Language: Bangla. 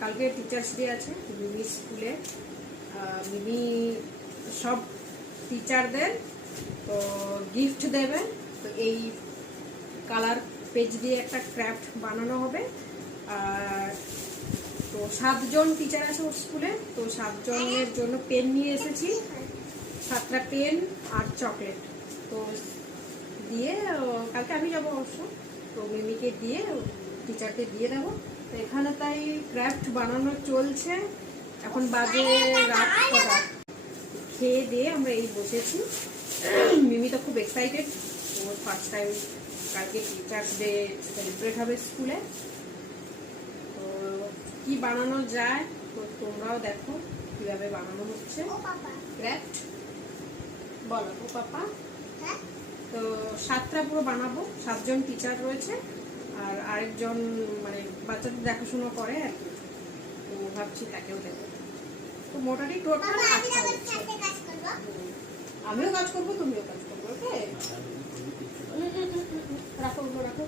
কালকে টিচার্স ডে আছে মিমি স্কুলে। মিমি সব টিচারদের তো গিফট দেবে। তো এই কালার পেজ দিয়ে একটা ক্রাফট বানানো হবে। আর তো 7 জন টিচার আছে ওর স্কুলে। তো 7 জনের জন্য পেন নিয়ে এসেছি, 7টা পেন আর চকলেট। তো দিয়ে কালকে আমি যাবো অবশ্য। তো মিমিকে দিয়ে টিচারকে দিয়ে দেবো। তো এখানে তাই ক্রাফট বানানো চলছে। এখন বাজে রাত কটা, খেয়ে দিয়ে আমরা এই বসেছি। মিমি তো খুব এক্সাইটেড, ওর ফার্স্ট টাইম কালকে টিচার্স ডে সেলিব্রেট হবে স্কুলে। তো কি বানানো যায় তো তোমরাও দেখো কিভাবে বানানো হচ্ছে ক্রাফট। বলো ও পাপা। তো 7টা পুরো বানাবো, 7 জন টিচার রয়েছে আর আরেকজন মানে বাচ্চাদের দেখাশোনা করে আর কি। তো ভাবছি তাকেও দেবো। তো মোটামুটি টোটাল 8টা। আমিও কাজ করবো, তুমিও কাজ করবো। ওকে রাখো রাখো।